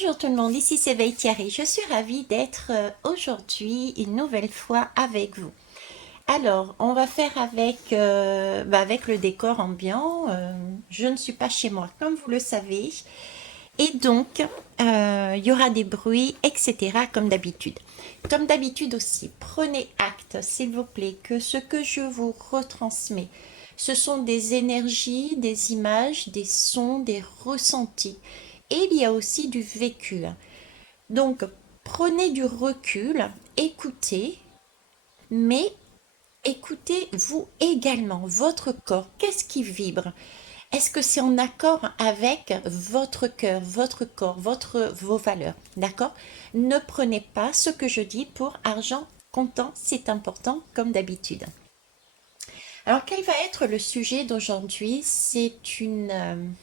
Bonjour tout le monde, ici c'est Veille Thierry. Je suis ravie d'être aujourd'hui une nouvelle fois avec vous. Alors, on va faire avec le décor ambiant. Je ne suis pas chez moi, comme vous le savez. Et donc, il y aura des bruits, etc. comme d'habitude. Comme d'habitude aussi, prenez acte, s'il vous plaît, que ce que je vous retransmets, ce sont des énergies, des images, des sons, des ressentis. Et il y a aussi du vécu. Donc, prenez du recul, écoutez, mais écoutez vous également, votre corps. Qu'est-ce qui vibre? Est-ce que c'est en accord avec votre cœur, votre corps, vos valeurs? D'accord? Ne prenez pas ce que je dis pour argent comptant, c'est important comme d'habitude. Alors, quel va être le sujet d'aujourd'hui? C'est une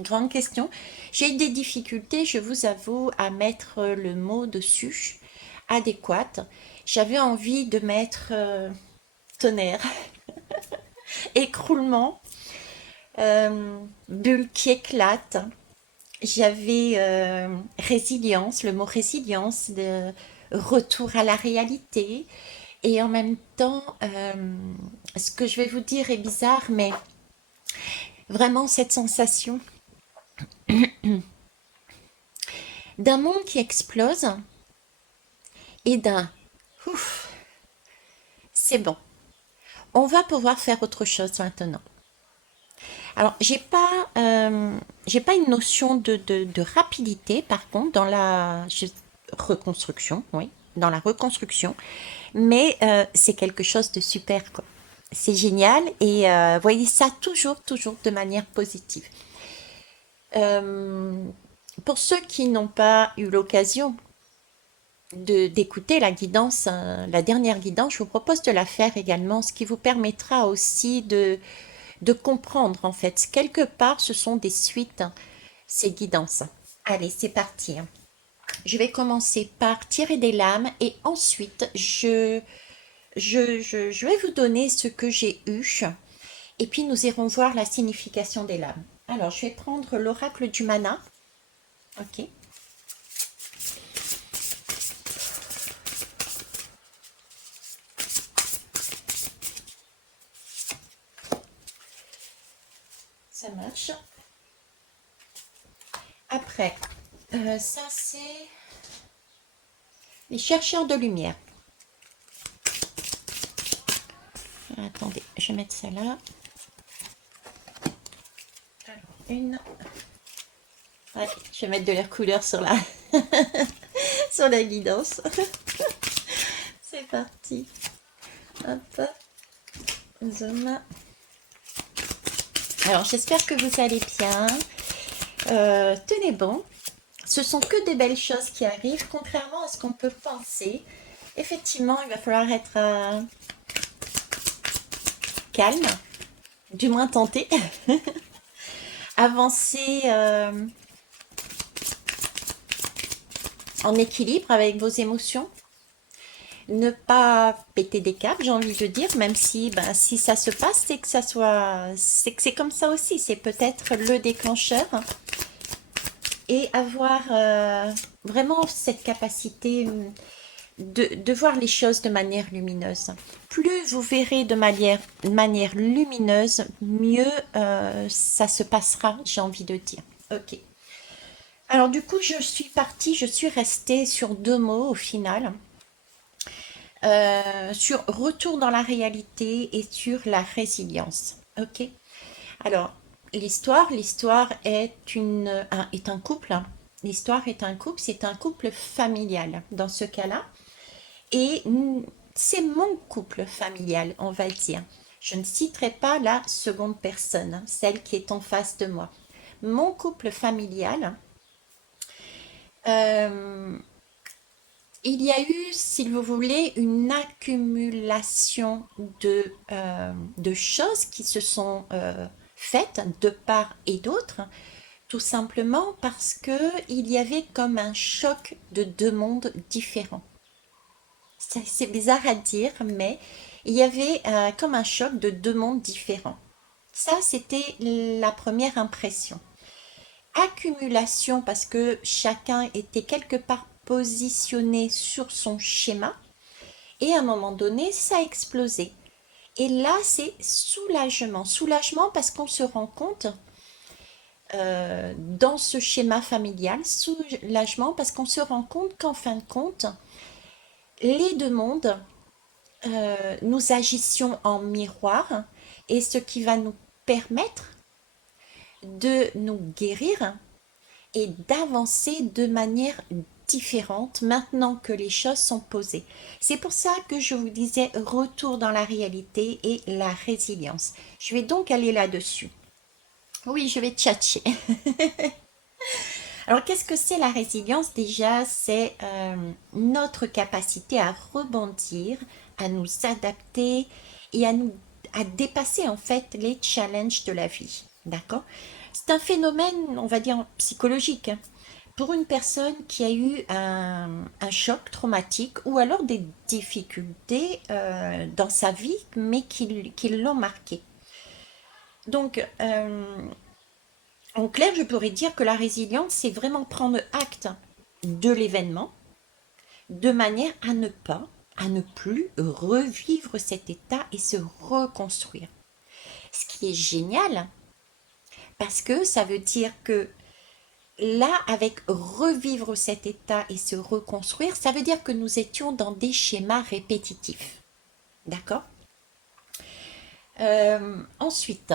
grande question. J'ai eu des difficultés, je vous avoue, à mettre le mot dessus adéquate. J'avais envie de mettre tonnerre, écroulement, bulle qui éclate. J'avais résilience, le mot résilience, de retour à la réalité. Et en même temps, ce que je vais vous dire est bizarre, mais vraiment cette sensation d'un monde qui explose et d'un ouf, c'est bon. On va pouvoir faire autre chose maintenant. Alors, j'ai pas une notion de rapidité, par contre, dans reconstruction, oui, dans la reconstruction, mais c'est quelque chose de super, quoi. C'est génial et voyez ça toujours de manière positive. Euh, pour ceux qui n'ont pas eu l'occasion d'écouter la guidance, la dernière guidance, je vous propose de la faire également, ce qui vous permettra aussi de comprendre en fait. Quelque part, ce sont des suites, ces guidances. Allez, c'est parti. Je vais commencer par tirer des lames et ensuite, je vais vous donner ce que j'ai eu et puis nous irons voir la signification des lames. Alors, je vais prendre l'oracle du mana. Ok. Ça marche. Après, ça c'est les chercheurs de lumière. Attendez, je vais mettre ça là. Alors, une. Ouais, je vais mettre de l'air couleur sur sur la guidance. C'est parti. Hop, zoom. Alors, j'espère que vous allez bien. Tenez bon. Ce sont que des belles choses qui arrivent, contrairement à ce qu'on peut penser. Effectivement, il va falloir être calme, du moins tenter. Avancer en équilibre avec vos émotions. Ne pas péter des câbles, j'ai envie de dire, même si, ben, si ça se passe, c'est que c'est comme ça aussi. C'est peut-être le déclencheur et avoir vraiment cette capacité de voir les choses de manière lumineuse. Plus vous verrez de manière lumineuse, mieux ça se passera, j'ai envie de dire. Ok. Alors du coup, je suis restée sur deux mots au final. Sur retour dans la réalité et sur la résilience. Ok. Alors, l'histoire est un couple. L'histoire est un couple, c'est un couple familial dans ce cas-là. Et c'est mon couple familial, on va dire. Je ne citerai pas la seconde personne, hein, celle qui est en face de moi. Mon couple familial, euh, il y a eu, si vous voulez, une accumulation de choses qui se sont faites de part et d'autre, tout simplement parce que il y avait comme un choc de deux mondes différents. C'est bizarre à dire, mais il y avait comme un choc de deux mondes différents. Ça, c'était la première impression. accumulation parce que chacun était quelque part positionné sur son schéma et à un moment donné, ça a explosé. Et là, c'est soulagement. Soulagement parce qu'on se rend compte dans ce schéma familial, soulagement parce qu'on se rend compte qu'en fin de compte, les deux mondes, nous agissions en miroir et ce qui va nous permettre de nous guérir et d'avancer de manière différente maintenant que les choses sont posées. C'est pour ça que je vous disais retour dans la réalité et la résilience. Je vais donc aller là-dessus. Oui, je vais tchatcher. Alors, qu'est-ce que c'est la résilience? Déjà, c'est notre capacité à rebondir, à nous adapter et à dépasser en fait les challenges de la vie. D'accord? C'est un phénomène, on va dire, psychologique, hein. Pour une personne qui a eu un choc traumatique ou alors des difficultés dans sa vie, mais qui l'ont marqué. Donc, en clair, je pourrais dire que la résilience, c'est vraiment prendre acte de l'événement de manière à ne plus revivre cet état et se reconstruire. Ce qui est génial, parce que ça veut dire que là, avec revivre cet état et se reconstruire, ça veut dire que nous étions dans des schémas répétitifs. D'accord? Ensuite,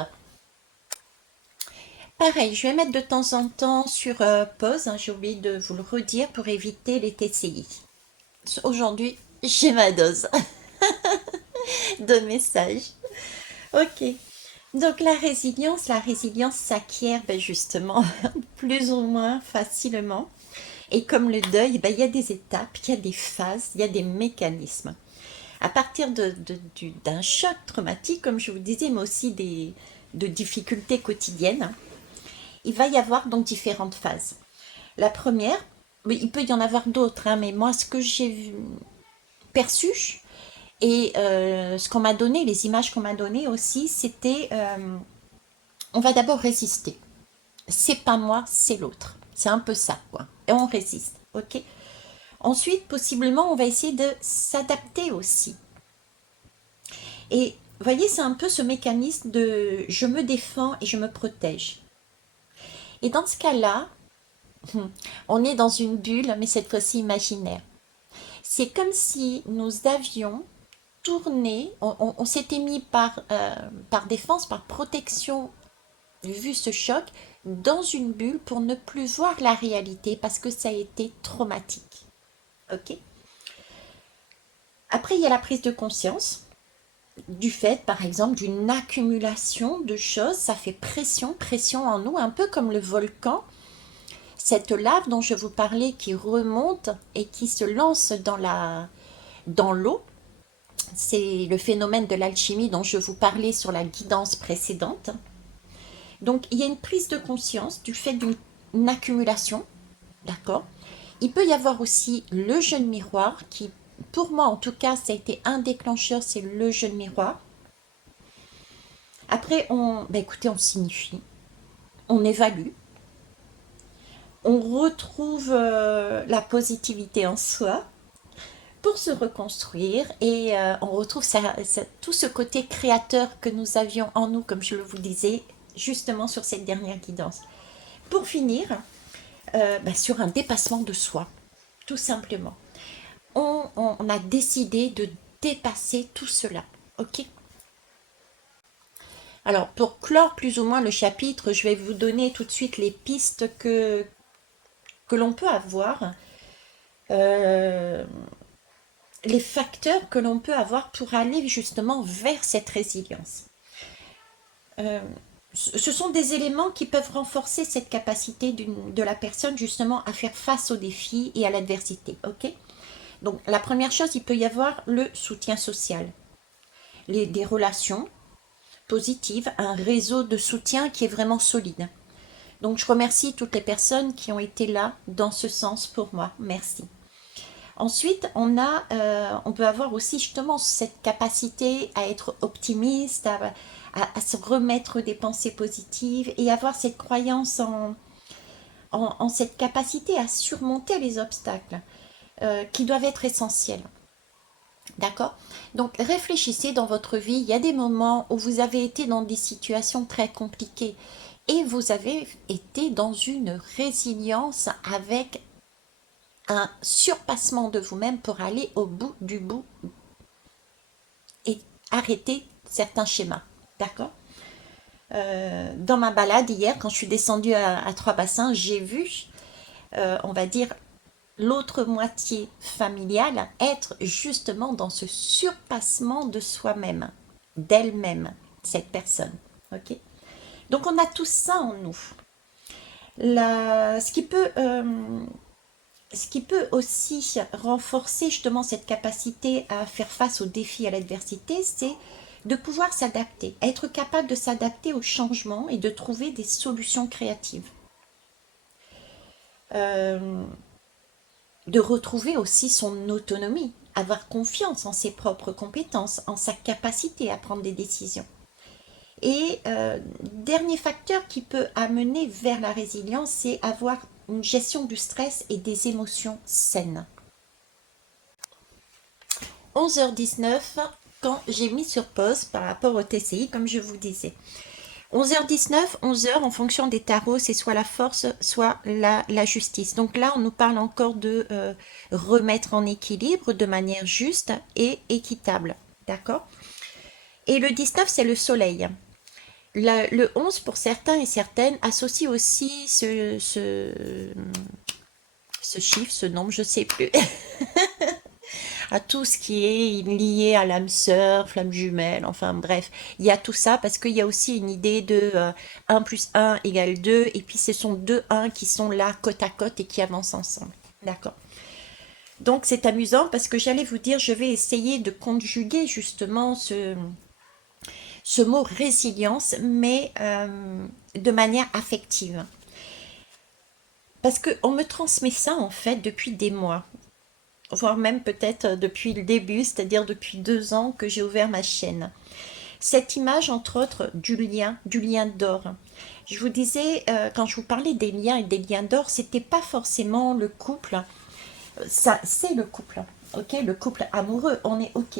pareil, je vais mettre de temps en temps sur pause, hein, j'ai oublié de vous le redire pour éviter les TCI. Aujourd'hui, j'ai ma dose de messages. Ok. Donc la résilience s'acquiert ben, justement plus ou moins facilement. Et comme le deuil, ben, il y a des étapes, il y a des phases, il y a des mécanismes. À partir d'un choc traumatique, comme je vous disais, mais aussi de difficultés quotidiennes, il va y avoir donc différentes phases. La première, mais il peut y en avoir d'autres, hein, mais moi ce que j'ai perçu et ce qu'on m'a donné, les images qu'on m'a données aussi, c'était on va d'abord résister. C'est pas moi, c'est l'autre. C'est un peu ça, quoi. Et on résiste, ok? Ensuite, possiblement, on va essayer de s'adapter aussi. Et vous voyez, c'est un peu ce mécanisme de je me défends et je me protège. Et dans ce cas-là, on est dans une bulle, mais cette fois-ci imaginaire. C'est comme si nous avions tourné, on s'était mis par défense, par protection, vu ce choc, dans une bulle pour ne plus voir la réalité parce que ça a été traumatique. Ok? Après, il y a la prise de conscience du fait, par exemple, d'une accumulation de choses. Ça fait pression, pression en nous, un peu comme le volcan. Cette lave dont je vous parlais qui remonte et qui se lance dans l'eau, c'est le phénomène de l'alchimie dont je vous parlais sur la guidance précédente. Donc, il y a une prise de conscience du fait d'une accumulation, d'accord? Il peut y avoir aussi le jeu de miroir qui, pour moi en tout cas, ça a été un déclencheur, c'est le jeu de miroir. Après, écoutez, on signifie, on évalue, on retrouve la positivité en soi pour se reconstruire et on retrouve tout ce côté créateur que nous avions en nous, comme je vous disais, justement sur cette dernière guidance. Pour finir, sur un dépassement de soi, tout simplement. On a décidé de dépasser tout cela, ok? Alors, pour clore plus ou moins le chapitre, je vais vous donner tout de suite les pistes que l'on peut avoir, euh, les facteurs que l'on peut avoir pour aller justement vers cette résilience. Euh, Ce sont des éléments qui peuvent renforcer cette capacité de la personne justement à faire face aux défis et à l'adversité, ok? Donc, la première chose, il peut y avoir le soutien social, des relations positives, un réseau de soutien qui est vraiment solide. Donc, je remercie toutes les personnes qui ont été là dans ce sens pour moi. Merci. Ensuite, on peut avoir aussi justement cette capacité à être optimiste, à se remettre des pensées positives et avoir cette croyance en cette capacité à surmonter les obstacles qui doivent être essentiels. D'accord? Donc réfléchissez dans votre vie, il y a des moments où vous avez été dans des situations très compliquées et vous avez été dans une résilience avec un surpassement de vous-même pour aller au bout du bout et arrêter certains schémas. D'accord? Dans ma balade hier, quand je suis descendue à Trois-Bassins, j'ai vu, on va dire, l'autre moitié familiale être justement dans ce surpassement de soi-même, d'elle-même, cette personne. Ok. Donc on a tout ça en nous. Ce qui peut aussi renforcer justement cette capacité à faire face aux défis, à l'adversité, c'est de pouvoir s'adapter, être capable de s'adapter aux changements et de trouver des solutions créatives. Euh, de retrouver aussi son autonomie, avoir confiance en ses propres compétences, en sa capacité à prendre des décisions. Et dernier facteur qui peut amener vers la résilience, c'est avoir une gestion du stress et des émotions saines. 11h19, quand j'ai mis sur pause par rapport au TCI, comme je vous disais. 11h19, 11h en fonction des tarots, c'est soit la force, soit la justice. Donc là, on nous parle encore de remettre en équilibre de manière juste et équitable. D'accord? Et le 19, c'est le soleil. Le 11, pour certains et certaines, associe aussi ce chiffre, ce nombre, je ne sais plus, à tout ce qui est lié à l'âme sœur, flamme jumelle, enfin bref, il y a tout ça parce qu'il y a aussi une idée de 1 plus 1 égale 2, et puis ce sont deux 1 qui sont là côte à côte et qui avancent ensemble. D'accord. Donc c'est amusant parce que j'allais vous dire, je vais essayer de conjuguer justement ce mot résilience, mais de manière affective. Parce qu'on me transmet ça en fait depuis des mois, voire même peut-être depuis le début, c'est-à-dire depuis 2 ans que j'ai ouvert ma chaîne. Cette image, entre autres, du lien d'or. Je vous disais, quand je vous parlais des liens et des liens d'or, c'était pas forcément le couple. Ça, c'est le couple, ok, le couple amoureux, on est ok.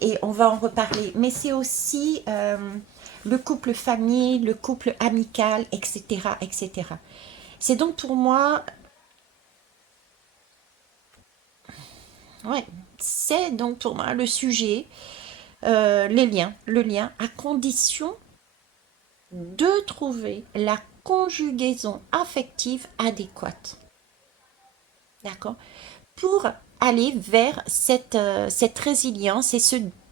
Et on va en reparler. Mais c'est aussi le couple famille, le couple amical, etc., etc. C'est donc pour moi, ouais, c'est donc pour moi le sujet, les liens, le lien, à condition de trouver la conjugaison affective adéquate. D'accord? Pour aller vers cette résilience et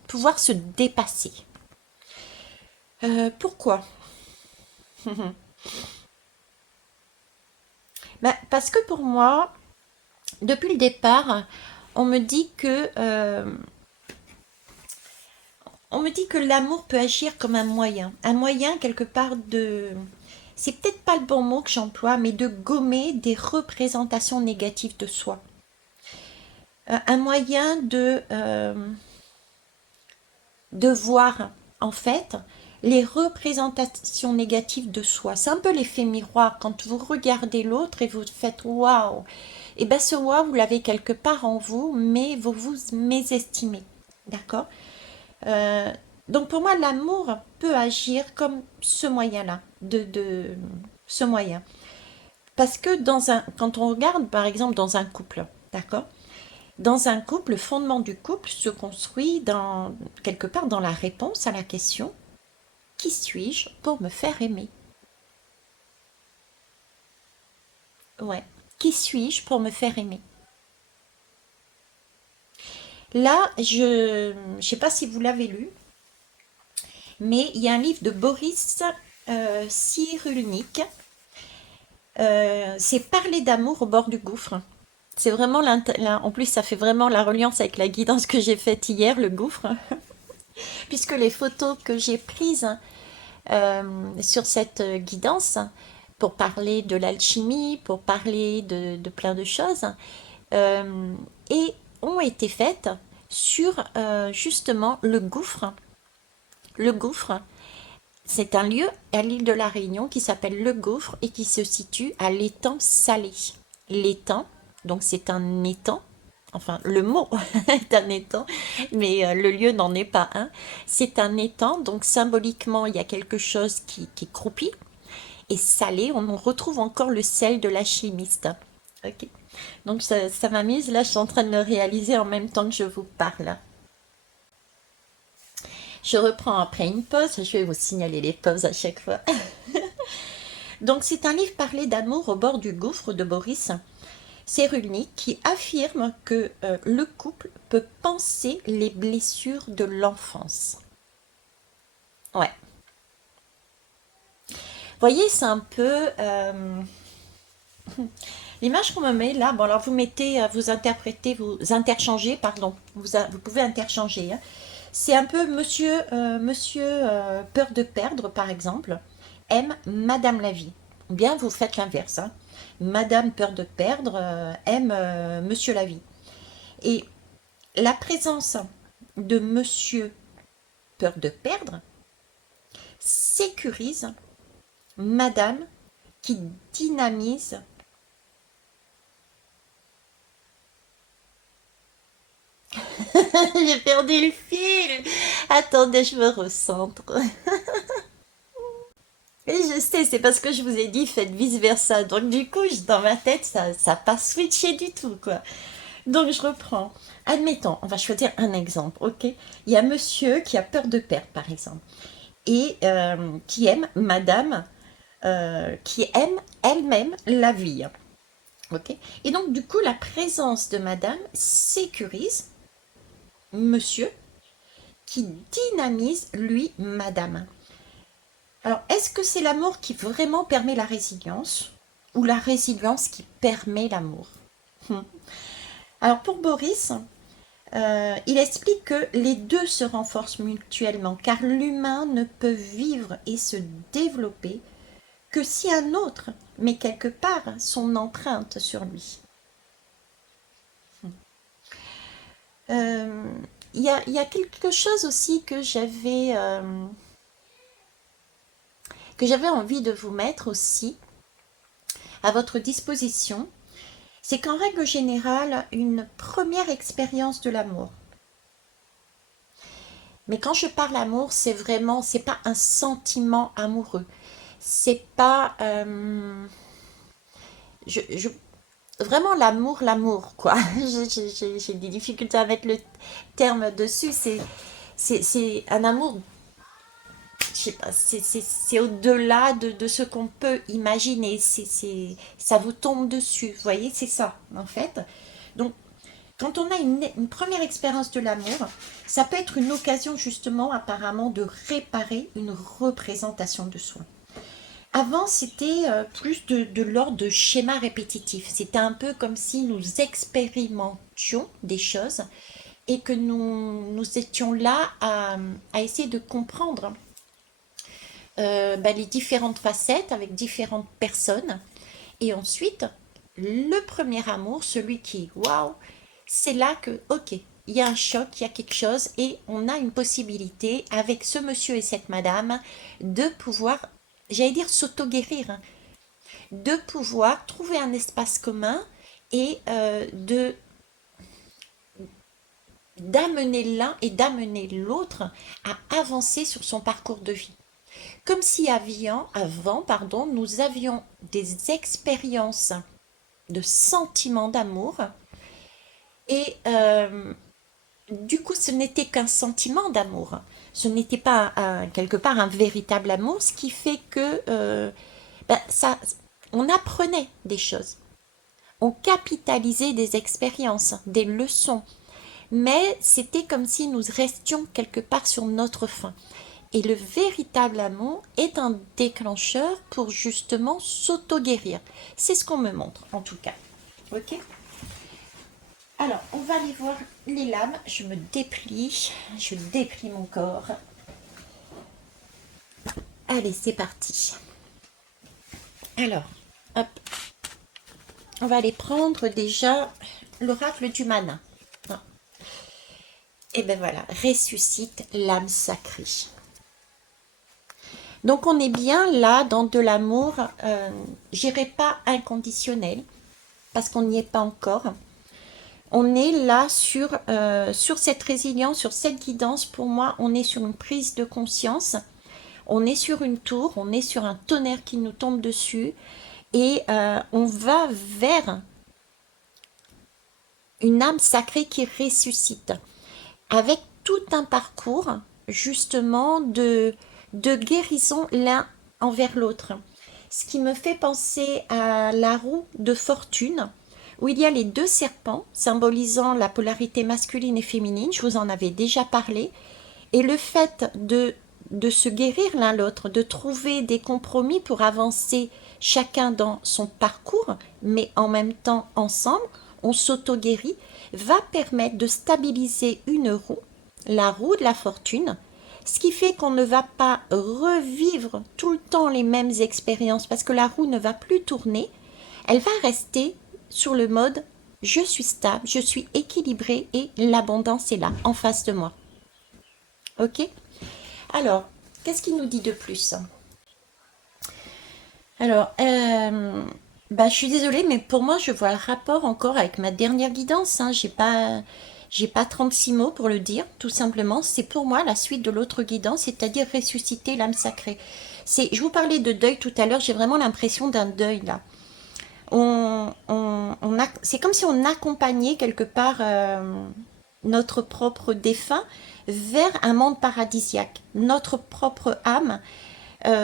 pouvoir se dépasser. Pourquoi? Ben, parce que pour moi, depuis le départ, on me dit que, on me dit que l'amour peut agir comme un moyen quelque part de, c'est peut-être pas le bon mot que j'emploie, mais de gommer des représentations négatives de soi. Un moyen de voir, en fait, les représentations négatives de soi. C'est un peu l'effet miroir quand vous regardez l'autre et vous faites waouh. Et bien ce waouh, vous l'avez quelque part en vous, mais vous vous mésestimez. D'accord? Euh, donc pour moi, l'amour peut agir comme ce moyen-là, ce moyen. Parce que quand on regarde par exemple dans un couple, d'accord? Dans un couple, le fondement du couple se construit quelque part dans la réponse à la question: qui suis-je pour me faire aimer? Ouais. Qui suis-je pour me faire aimer? Là, je ne sais pas si vous l'avez lu, mais il y a un livre de Boris Cyrulnik. C'est Parler d'amour au bord du gouffre. C'est vraiment en plus ça fait vraiment la reliance avec la guidance que j'ai faite hier, le gouffre, puisque les photos que j'ai prises sur cette guidance pour parler de l'alchimie, pour parler de plein de choses, euh, et ont été faites sur justement le gouffre C'est un lieu à l'île de la Réunion qui s'appelle Le Gouffre et qui se situe à l'étang Salé. L'étang, donc c'est un étang, enfin le mot est un étang, mais le lieu n'en est pas un. C'est un étang, donc symboliquement il y a quelque chose qui croupit. Et salé, on retrouve encore le sel de la chimiste. Ok. Donc ça m'amuse, là je suis en train de le réaliser en même temps que je vous parle. Je reprends après une pause, je vais vous signaler les pauses à chaque fois. Donc c'est un livre parlé d'amour au bord du gouffre de Boris Cyrulnik qui affirme que le couple peut penser les blessures de l'enfance. Ouais. Vous voyez, c'est un peu l'image qu'on me met là. Bon, alors vous mettez, vous interprétez, vous interchangez, pardon. Vous pouvez interchanger. Hein. C'est un peu monsieur peur de perdre, par exemple, aime Madame la vie. Ou bien vous faites l'inverse. Hein. Madame peur de perdre aime Monsieur la vie. Et la présence de Monsieur peur de perdre sécurise Madame qui dynamise. J'ai perdu le fil. Attendez, je me recentre. Et je sais, c'est parce que je vous ai dit faites vice versa. Donc du coup, dans ma tête, ça n'a pas switché du tout, quoi. Donc je reprends. Admettons, on va choisir un exemple, ok? Il y a monsieur qui a peur de perdre, par exemple, et qui aime madame, qui aime elle-même la vie, ok? Et donc du coup, la présence de madame sécurise monsieur qui dynamise, lui, madame. Alors, est-ce que c'est l'amour qui vraiment permet la résilience ou la résilience qui permet l'amour? Alors, pour Boris, il explique que les deux se renforcent mutuellement, car l'humain ne peut vivre et se développer que si un autre met quelque part son empreinte sur lui. Euh, il y a quelque chose aussi que j'avais envie de vous mettre aussi à votre disposition. C'est qu'en règle générale, une première expérience de l'amour. Mais quand je parle amour, c'est vraiment, c'est pas un sentiment amoureux. C'est pas, je, vraiment l'amour, quoi. J'ai des difficultés à mettre le terme dessus. C'est un amour, je sais pas, c'est au-delà de ce qu'on peut imaginer. Ça vous tombe dessus. Vous voyez, c'est ça, en fait. Donc, quand on a une première expérience de l'amour, ça peut être une occasion justement apparemment de réparer une représentation de soi. Avant, c'était plus de l'ordre de schéma répétitif. C'était un peu comme si nous expérimentions des choses et que nous étions là à essayer de comprendre les différentes facettes avec différentes personnes. Et ensuite, le premier amour, celui qui, waouh, c'est là que, ok, il y a un choc, il y a quelque chose, et on a une possibilité avec ce monsieur et cette madame de pouvoir, j'allais dire s'auto-guérir, hein, de pouvoir trouver un espace commun et de d'amener l'un et d'amener l'autre à avancer sur son parcours de vie. Comme si avant, pardon, nous avions des expériences de sentiments d'amour et du coup ce n'était qu'un sentiment d'amour. Ce n'était pas quelque part un véritable amour, ce qui fait que ça, on apprenait des choses, on capitalisait des expériences, des leçons, mais c'était comme si nous restions quelque part sur notre faim. Et le véritable amour est un déclencheur pour justement s'auto-guérir. C'est ce qu'on me montre, en tout cas. Ok. Alors, on va aller voir les lames. Je déplie mon corps. Allez, c'est parti. Alors, hop. On va aller prendre déjà l'oracle du mana. Et ben voilà, ressuscite l'âme sacrée. Donc on est bien là dans de l'amour, je dirais pas inconditionnel, parce qu'on n'y est pas encore. On est là sur cette résilience, sur cette guidance. Pour moi, on est sur une prise de conscience. On est sur une tour, on est sur un tonnerre qui nous tombe dessus. Et on va vers une âme sacrée qui ressuscite. Avec tout un parcours, justement, de guérison l'un envers l'autre. Ce qui me fait penser à la roue de fortune, où il y a les deux serpents symbolisant la polarité masculine et féminine, je vous en avais déjà parlé, et le fait de se guérir l'un l'autre, de trouver des compromis pour avancer chacun dans son parcours, mais en même temps ensemble, on s'auto-guérit, va permettre de stabiliser une roue, la roue de la fortune, ce qui fait qu'on ne va pas revivre tout le temps les mêmes expériences parce que la roue ne va plus tourner, elle va rester sur le mode je suis stable, je suis équilibré et l'abondance est là, en face de moi. Ok? Alors, qu'est-ce qu'il nous dit de plus? Alors, bah, je suis désolée, mais pour moi, je vois le rapport encore avec ma dernière guidance. Hein. J'ai pas 36 mots pour le dire, tout simplement. C'est pour moi la suite de l'autre guidance, c'est-à-dire ressusciter l'âme sacrée. Je vous parlais de deuil tout à l'heure, j'ai vraiment l'impression d'un deuil là. C'est comme si on accompagnait quelque part notre propre défunt vers un monde paradisiaque. Notre propre âme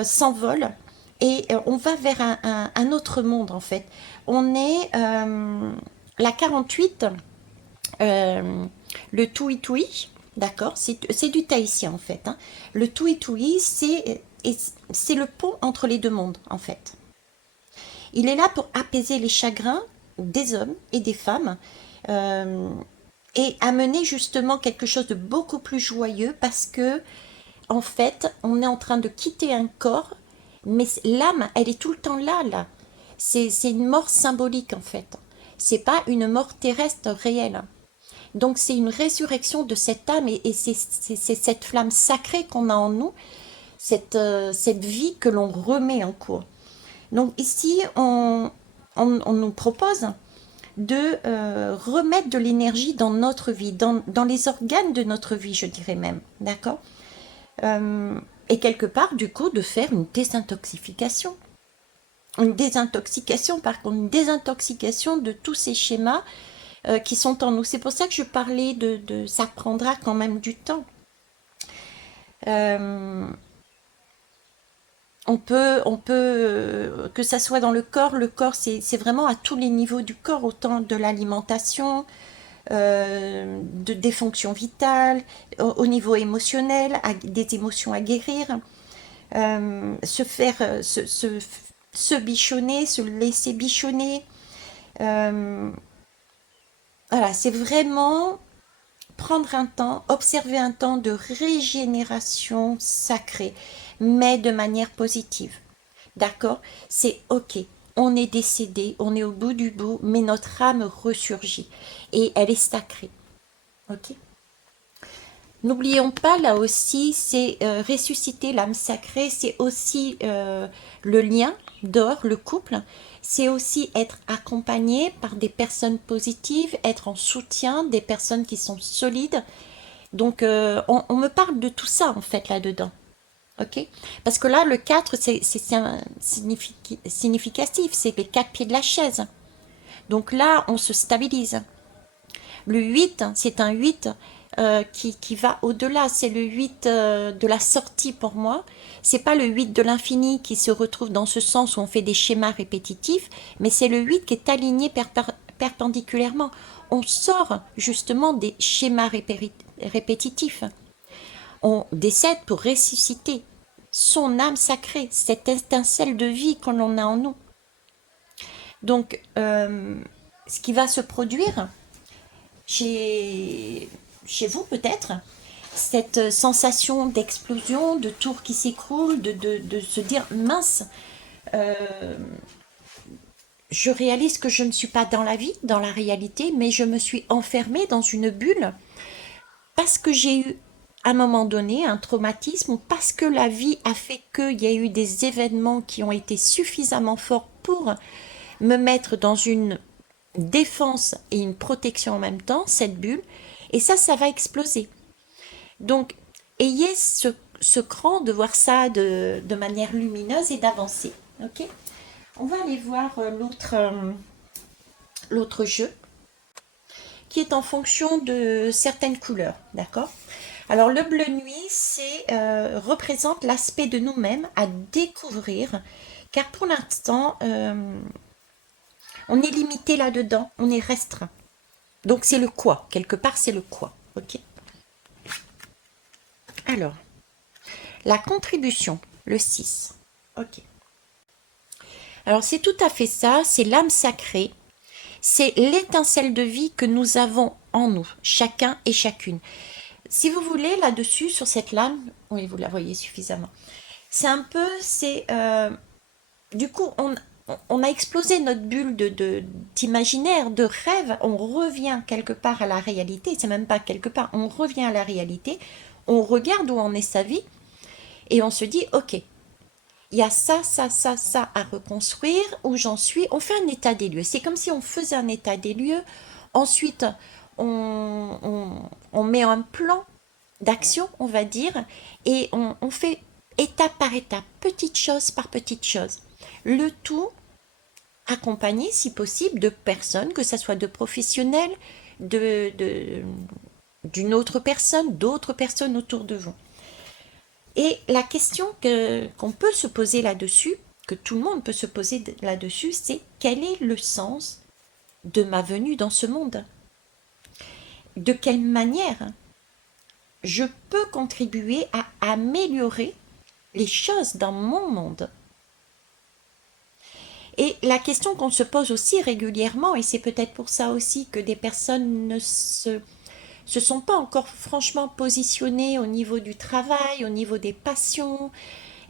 s'envole et on va vers un autre monde en fait. On est la 48, euh, le Toui-Toui, d'accord, c'est du tahitien en fait. Hein. Le Toui-Toui, c'est le pont entre les deux mondes en fait. Il est là pour apaiser les chagrins des hommes et des femmes euh, et amener justement quelque chose de beaucoup plus joyeux parce que en fait, on est en train de quitter un corps, mais l'âme, elle est tout le temps là, là. C'est une mort symbolique, en fait. C'est pas une mort terrestre réelle. Donc, c'est une résurrection de cette âme et c'est cette flamme sacrée qu'on a en nous, cette vie que l'on remet en cours. Donc, ici, on nous propose de remettre de l'énergie dans notre vie, dans les organes de notre vie, je dirais même. D'accord? Et quelque part, du coup, de faire une désintoxication. Une désintoxication, par contre, une désintoxication de tous ces schémas qui sont en nous. C'est pour ça que je parlais ça prendra quand même du temps. Euh, que ça soit dans le corps, c'est vraiment à tous les niveaux du corps, autant de l'alimentation, des fonctions vitales, au niveau émotionnel, des émotions à guérir, se faire, se bichonner, se laisser bichonner. Euh, voilà, c'est vraiment prendre un temps, observer un temps de régénération sacrée, mais de manière positive. D'accord? C'est ok. On est décédé, on est au bout du bout, mais notre âme ressurgit et elle est sacrée. Ok? N'oublions pas, là aussi, c'est ressusciter l'âme sacrée, c'est aussi le lien d'or, le couple, c'est aussi être accompagné par des personnes positives, être en soutien, des personnes qui sont solides. Donc, on me parle de tout ça, en fait, là-dedans. Ok? Parce que là, le 4, significatif, c'est les quatre pieds de la chaise. Donc là, on se stabilise. Le 8, c'est un 8 qui va au-delà. C'est le 8 de la sortie pour moi. C'est pas le 8 de l'infini qui se retrouve dans ce sens où on fait des schémas répétitifs, mais c'est le 8 qui est aligné perpendiculairement. On sort justement des schémas répétitifs. On décède pour ressusciter son âme sacrée, cette étincelle de vie que l'on a en nous. Donc, ce qui va se produire, chez, chez vous peut-être, cette sensation d'explosion, de tour qui s'écroule, de se dire mince, euh, je réalise que je ne suis pas dans la vie, dans la réalité, mais je me suis enfermée dans une bulle parce que j'ai eu à un moment donné, un traumatisme, ou parce que la vie a fait qu'il y a eu des événements qui ont été suffisamment forts pour me mettre dans une défense et une protection en même temps, cette bulle, et ça va exploser. Donc, ayez ce cran de voir ça de manière lumineuse et d'avancer. Ok. On va aller voir l'autre jeu qui est en fonction de certaines couleurs. D'accord. Alors, le bleu nuit, représente l'aspect de nous-mêmes à découvrir, car pour l'instant, on est limité là-dedans, on est restreint. Donc, c'est le quoi. Quelque part, c'est le quoi. Ok. Alors, la contribution, le 6. Ok. Alors, c'est tout à fait ça, c'est l'âme sacrée, c'est l'étincelle de vie que nous avons en nous, chacun et chacune. Si vous voulez, là-dessus, sur cette lame, oui, vous la voyez suffisamment. C'est un peu, du coup, on a explosé notre bulle d'imaginaire, de rêve. On revient quelque part à la réalité. C'est même pas quelque part. On revient à la réalité. On regarde où en est sa vie et on se dit, ok, il y a ça à reconstruire. Où j'en suis. On fait un état des lieux. C'est comme si on faisait un état des lieux. Ensuite, on met un plan d'action, on va dire, et on fait étape par étape, petite chose par petite chose. Le tout accompagné, si possible, de personnes, que ce soit de professionnels, d'une autre personne, d'autres personnes autour de vous. Et la question qu'on peut se poser là-dessus, que tout le monde peut se poser là-dessus, c'est quel est le sens de ma venue dans ce monde? De quelle manière je peux contribuer à améliorer les choses dans mon monde? Et la question qu'on se pose aussi régulièrement, et c'est peut-être pour ça aussi que des personnes ne se sont pas encore franchement positionnées au niveau du travail, au niveau des passions,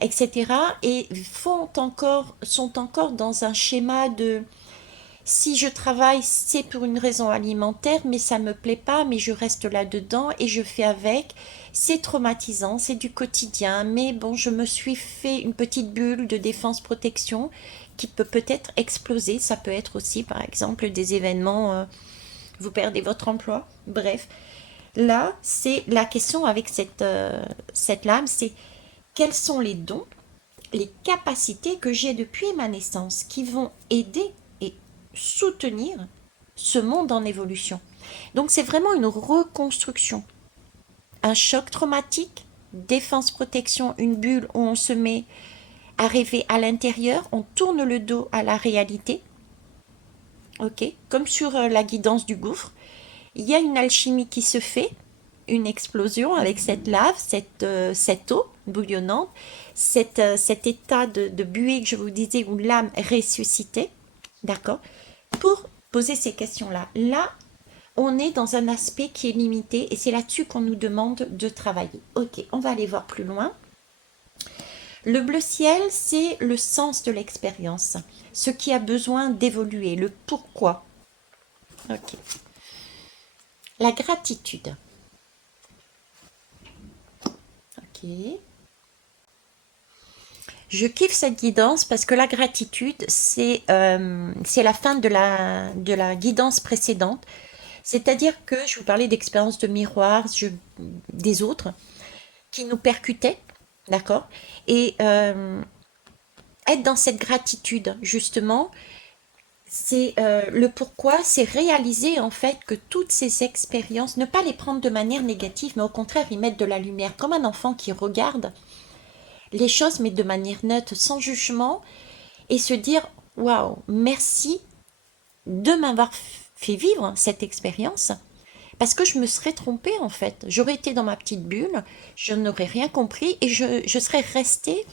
etc. Et sont encore dans un schéma de si je travaille, c'est pour une raison alimentaire, mais ça me plaît pas, mais je reste là-dedans et je fais avec. C'est traumatisant, c'est du quotidien, mais bon, je me suis fait une petite bulle de défense-protection qui peut peut-être exploser. Ça peut être aussi, par exemple, des événements, vous perdez votre emploi. Bref, là, c'est la question avec cette lame, c'est quels sont les dons, les capacités que j'ai depuis ma naissance qui vont aider et soutenir ce monde en évolution. Donc c'est vraiment une reconstruction. Un choc traumatique, défense, protection, une bulle où on se met à rêver à l'intérieur, on tourne le dos à la réalité, ok, comme sur la guidance du gouffre. Il y a une alchimie qui se fait, une explosion avec cette lave, cette eau bouillonnante, cet état de buée que je vous disais où l'âme ressuscitait, d'accord, pour poser ces questions-là. Là, on est dans un aspect qui est limité et c'est là-dessus qu'on nous demande de travailler. Ok, on va aller voir plus loin. Le bleu ciel, c'est le sens de l'expérience, ce qui a besoin d'évoluer, le pourquoi. Ok. La gratitude. Ok. Je kiffe cette guidance parce que la gratitude, c'est la fin de la guidance précédente. C'est-à-dire que je vous parlais d'expériences de miroir des autres qui nous percutaient, d'accord? Et être dans cette gratitude, justement, c'est le pourquoi, c'est réaliser en fait que toutes ces expériences, ne pas les prendre de manière négative, mais au contraire y mettre de la lumière, comme un enfant qui regarde les choses, mais de manière neutre, sans jugement, et se dire waouh, merci de m'avoir fait vivre cette expérience. Parce que je me serais trompée en fait. J'aurais été dans ma petite bulle, je n'aurais rien compris et je serais restée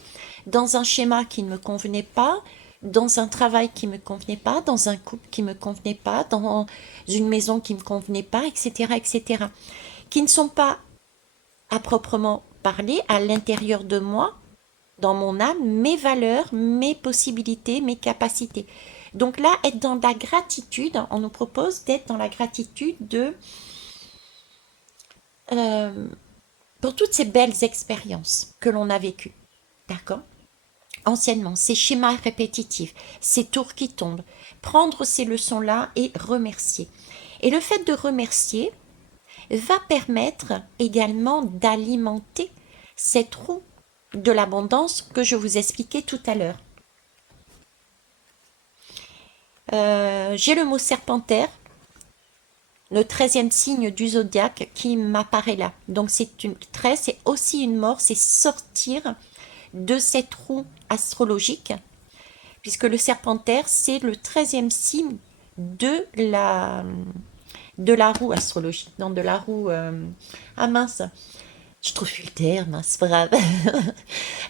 dans un schéma qui ne me convenait pas, dans un travail qui ne me convenait pas, dans un couple qui ne me convenait pas, dans une maison qui ne me convenait pas, etc., etc. Qui ne sont pas à proprement parler à l'intérieur de moi, dans mon âme, mes valeurs, mes possibilités, mes capacités. Donc là, être dans la gratitude, on nous propose d'être dans la gratitude de pour toutes ces belles expériences que l'on a vécues. D'accord? Anciennement, ces schémas répétitifs, ces tours qui tombent, prendre ces leçons-là et remercier. Et le fait de remercier va permettre également d'alimenter cette roue de l'abondance que je vous expliquais tout à l'heure. J'ai le mot serpentaire, le 13e signe du zodiaque qui m'apparaît là. Donc c'est une 13, c'est aussi une mort, c'est sortir de cette roue astrologique, puisque le serpentaire, c'est le 13e signe de la roue astrologique, non, de la roue... ah mince, je trouve plus le terme, c'est pas grave.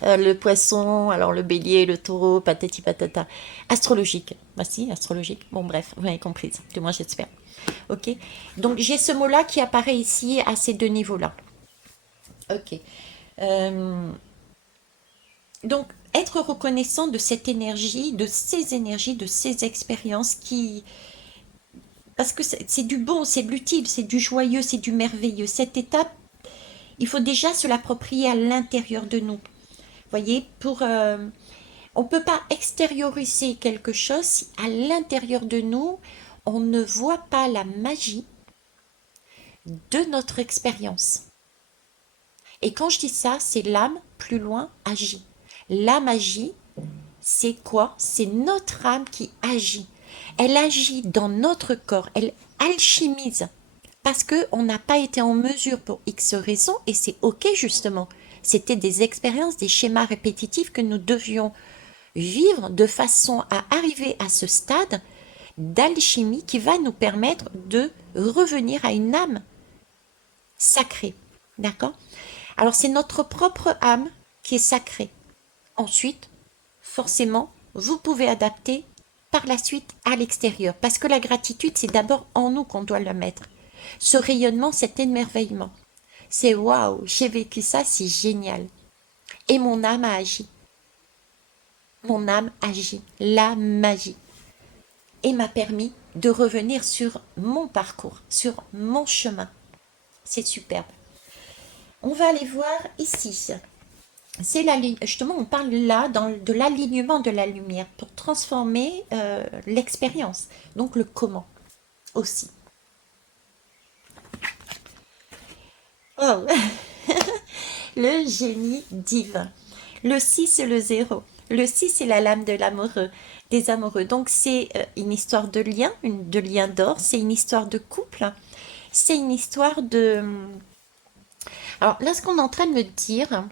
Le poisson, alors le bélier, le taureau, patati patata. Astrologique. Bah si, astrologique. Bon bref, vous m'avez compris, du moins j'espère. Ok. Donc j'ai ce mot-là qui apparaît ici à ces deux niveaux-là. Ok. Euh, donc être reconnaissant de cette énergie, de ces expériences qui... Parce que c'est du bon, c'est de l'utile, c'est du joyeux, c'est du merveilleux. Cette étape, il faut déjà se l'approprier à l'intérieur de nous. Voyez, on ne peut pas extérioriser quelque chose si à l'intérieur de nous, on ne voit pas la magie de notre expérience. Et quand je dis ça, c'est l'âme plus loin agit. La magie, c'est quoi? C'est notre âme qui agit. Elle agit dans notre corps, elle alchimise. Parce qu'on n'a pas été en mesure pour X raisons, et c'est OK justement. C'était des expériences, des schémas répétitifs que nous devions vivre de façon à arriver à ce stade d'alchimie qui va nous permettre de revenir à une âme sacrée. D'accord? Alors c'est notre propre âme qui est sacrée. Ensuite, forcément, vous pouvez adapter par la suite à l'extérieur. Parce que la gratitude, c'est d'abord en nous qu'on doit la mettre. Ce rayonnement, cet émerveillement. C'est waouh, j'ai vécu ça, c'est génial. Et mon âme a agi. Mon âme agit. La magie. Et m'a permis de revenir sur mon parcours, sur mon chemin. C'est superbe. On va aller voir ici. C'est justement, on parle là de l'alignement de la lumière pour transformer l'expérience. Donc le comment aussi. Oh, le génie divin. Le 6 et le 0. Le 6 c'est la lame de l'amoureux, des amoureux. Donc c'est une histoire de lien, de lien d'or. C'est une histoire de couple. C'est une histoire de... Alors là, ce qu'on est en train de me dire,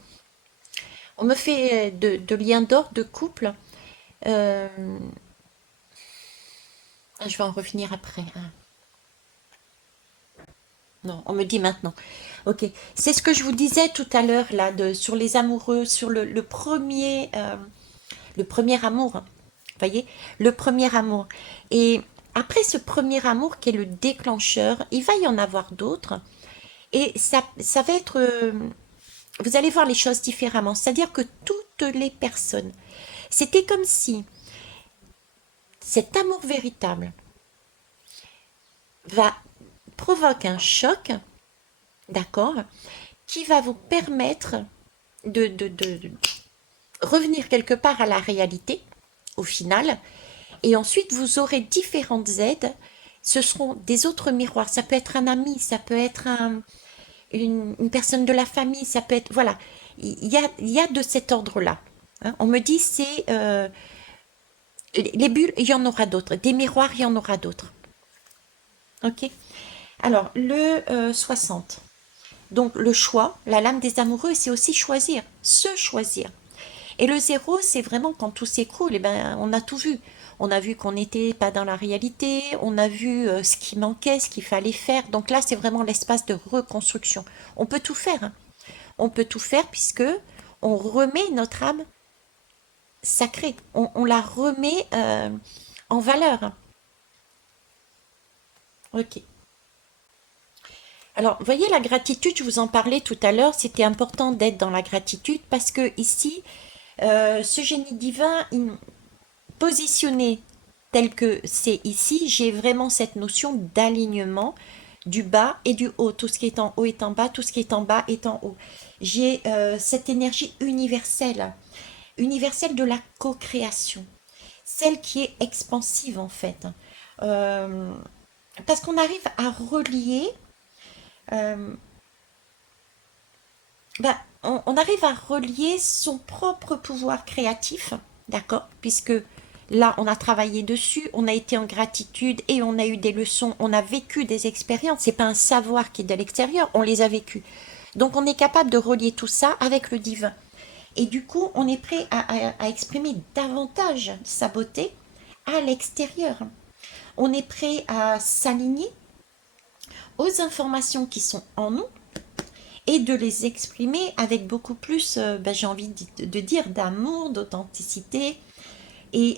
on me fait de lien d'or, de couple. Euh, je vais en revenir après, hein. Non, on me dit maintenant. Ok, c'est ce que je vous disais tout à l'heure là, sur les amoureux, sur le premier amour. Vous voyez, le premier amour. Et après ce premier amour qui est le déclencheur, il va y en avoir d'autres. Et ça va être, vous allez voir les choses différemment. C'est-à-dire que toutes les personnes, c'était comme si cet amour véritable va provoquer un choc, d'accord, qui va vous permettre de revenir quelque part à la réalité, au final, et ensuite vous aurez différentes aides. Ce seront des autres miroirs. Ça peut être un ami, ça peut être une personne de la famille, ça peut être... Voilà, il y a de cet ordre-là. Hein. On me dit, c'est... les bulles, il y en aura d'autres. Des miroirs, il y en aura d'autres. Ok. Alors, le 60. Donc, le choix, la lame des amoureux, c'est aussi choisir, se choisir. Et le 0, c'est vraiment quand tout s'écroule, eh ben, on a tout vu. On a vu qu'on n'était pas dans la réalité, on a vu ce qui manquait, ce qu'il fallait faire. Donc là, c'est vraiment l'espace de reconstruction. On peut tout faire, hein. On peut tout faire puisque on remet notre âme sacrée. On la remet en valeur, hein. Ok. Alors, vous voyez, la gratitude, je vous en parlais tout à l'heure, c'était important d'être dans la gratitude parce que ici, ce génie divin, positionné tel que c'est ici, j'ai vraiment cette notion d'alignement du bas et du haut. Tout ce qui est en haut est en bas, tout ce qui est en bas est en haut. J'ai cette énergie universelle de la co-création, celle qui est expansive en fait. Euh, Parce qu'on arrive à relier, euh, on arrive à relier son propre pouvoir créatif, d'accord? Puisque là, on a travaillé dessus, on a été en gratitude et on a eu des leçons, on a vécu des expériences. C'est pas un savoir qui est de l'extérieur, on les a vécus. Donc, on est capable de relier tout ça avec le divin. Et du coup, on est prêt à exprimer davantage sa beauté à l'extérieur. On est prêt à s'aligner aux informations qui sont en nous et de les exprimer avec beaucoup plus, j'ai envie de dire, d'amour, d'authenticité. Et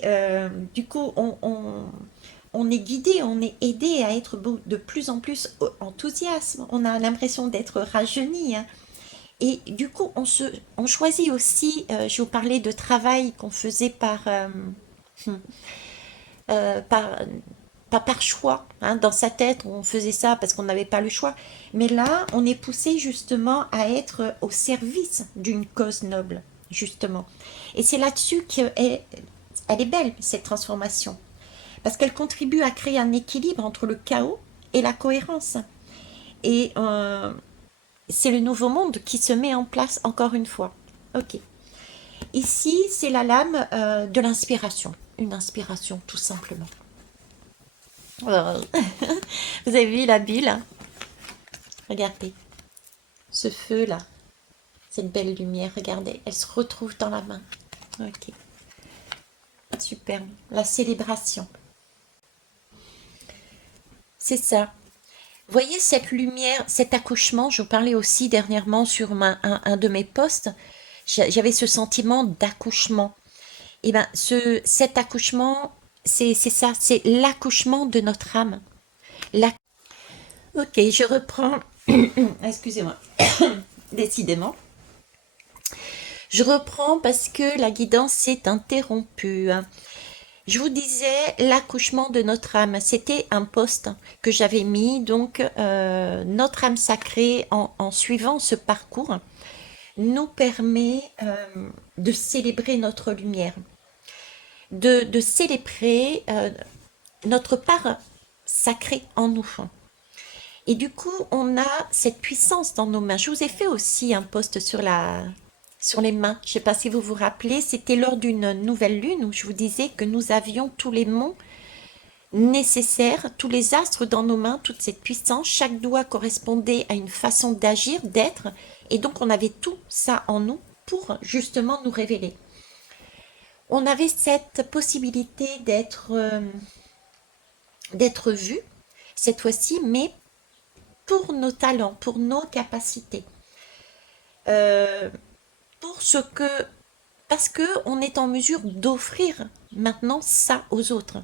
du coup, on est guidé, on est aidé à être de plus en plus enthousiasme. On a l'impression d'être rajeuni, hein. Et du coup, on choisit aussi, je vous parlais de travail qu'on faisait par, pas par choix, hein. Dans sa tête, on faisait ça parce qu'on n'avait pas le choix. Mais là, on est poussé justement à être au service d'une cause noble, justement. Et c'est là-dessus elle est belle, cette transformation. Parce qu'elle contribue à créer un équilibre entre le chaos et la cohérence. Et c'est le nouveau monde qui se met en place encore une fois. Ok. Ici, c'est la lame de l'inspiration. Une inspiration, tout simplement. Oh. Vous avez vu la bulle? Regardez. Ce feu-là. Cette belle lumière, regardez. Elle se retrouve dans la main. Ok. Super. La célébration. C'est ça. Voyez cette lumière, cet accouchement, je vous parlais aussi dernièrement sur un de mes posts, j'avais ce sentiment d'accouchement. Et bien, cet accouchement, c'est ça, c'est l'accouchement de notre âme. La- Ok, je reprends. Excusez-moi. Décidément. Je reprends parce que la guidance s'est interrompue. Je vous disais l'accouchement de notre âme. C'était un post que j'avais mis. Donc, notre âme sacrée, en suivant ce parcours, nous permet de célébrer notre lumière, de célébrer notre part sacrée en nous. Et du coup, on a cette puissance dans nos mains. Je vous ai fait aussi un post sur les mains. Je ne sais pas si vous vous rappelez, c'était lors d'une nouvelle lune où je vous disais que nous avions tous les monts nécessaires, tous les astres dans nos mains, toute cette puissance. Chaque doigt correspondait à une façon d'agir, d'être. Et donc, on avait tout ça en nous pour justement nous révéler. On avait cette possibilité d'être vu cette fois-ci, mais pour nos talents, pour nos capacités, euh, pour ce que, parce que on est en mesure d'offrir maintenant ça aux autres.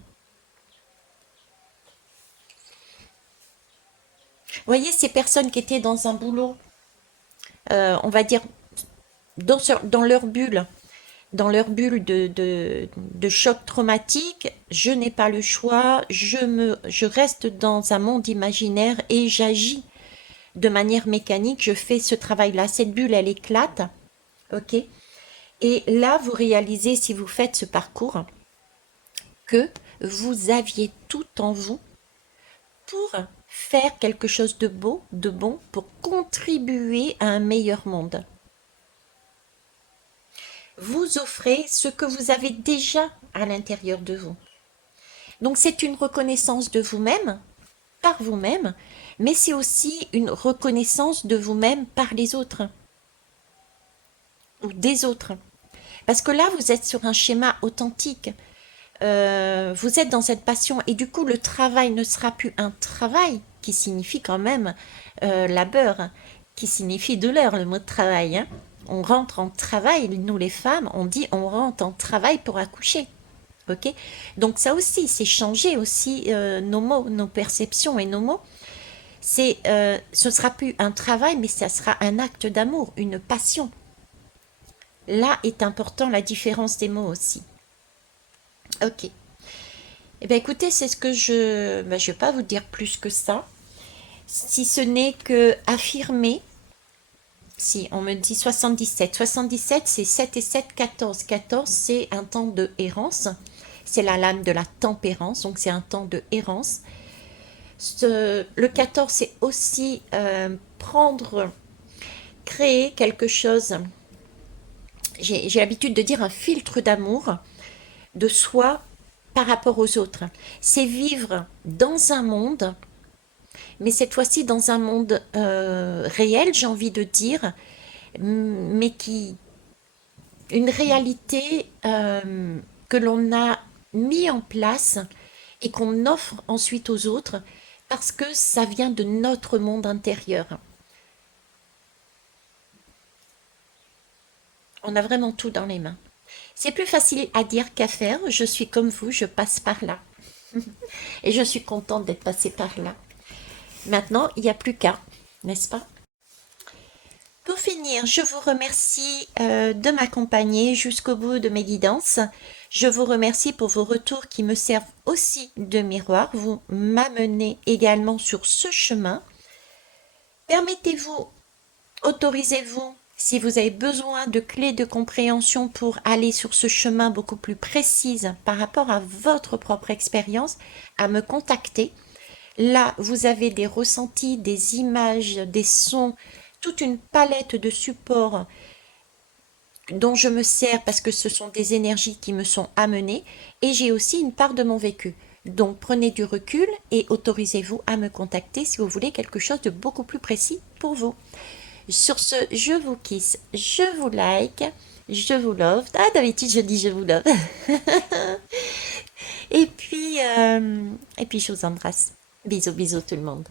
Vous voyez ces personnes qui étaient dans un boulot, on va dire dans dans leur bulle de choc traumatique, je n'ai pas le choix, je reste dans un monde imaginaire et j'agis de manière mécanique, je fais ce travail-là. Cette bulle, elle éclate, ok? Et là, vous réalisez, si vous faites ce parcours, que vous aviez tout en vous pour faire quelque chose de beau, de bon, pour contribuer à un meilleur monde. Vous offrez ce que vous avez déjà à l'intérieur de vous. Donc c'est une reconnaissance de vous-même, par vous-même, mais c'est aussi une reconnaissance de vous-même par les autres ou des autres. Parce que là, vous êtes sur un schéma authentique. Vous êtes dans cette passion et du coup, le travail ne sera plus un travail qui signifie quand même labeur, hein, qui signifie douleur, le mot de travail, hein. On rentre en travail, nous les femmes, on dit on rentre en travail pour accoucher. Ok. Donc ça aussi, c'est changer aussi nos mots, nos perceptions et nos mots. Ce sera plus un travail, mais ça sera un acte d'amour, une passion. Là est important la différence des mots aussi. Ok. Eh bien écoutez, c'est ce que je... Ben, je ne vais pas vous dire plus que ça. si ce n'est que affirmer. Si, on me dit 77. 77, c'est 7 et 7, 14. 14, c'est un temps de errance. C'est la lame de la tempérance, donc c'est un temps de errance. Le 14, c'est aussi prendre, créer quelque chose. J'ai l'habitude de dire un filtre d'amour de soi par rapport aux autres. C'est vivre dans un monde, mais cette fois-ci dans un monde réel, j'ai envie de dire, mais qui, une réalité que l'on a mis en place et qu'on offre ensuite aux autres parce que ça vient de notre monde intérieur. On a vraiment tout dans les mains. C'est plus facile à dire qu'à faire. Je suis comme vous, je passe par là. Et je suis contente d'être passée par là. Maintenant, il n'y a plus qu'à, n'est-ce pas? Pour finir, je vous remercie de m'accompagner jusqu'au bout de mes guidances. Je vous remercie pour vos retours qui me servent aussi de miroir. Vous m'amenez également sur ce chemin. Permettez-vous, autorisez-vous, si vous avez besoin de clés de compréhension pour aller sur ce chemin beaucoup plus précise par rapport à votre propre expérience, à me contacter. Là, vous avez des ressentis, des images, des sons, toute une palette de supports dont je me sers parce que ce sont des énergies qui me sont amenées et j'ai aussi une part de mon vécu. Donc prenez du recul et autorisez-vous à me contacter si vous voulez quelque chose de beaucoup plus précis pour vous. Sur ce, je vous kiss, je vous like, je vous love. Ah, d'habitude je dis je vous love. Et puis je vous embrasse. Bisous, bisous tout le monde.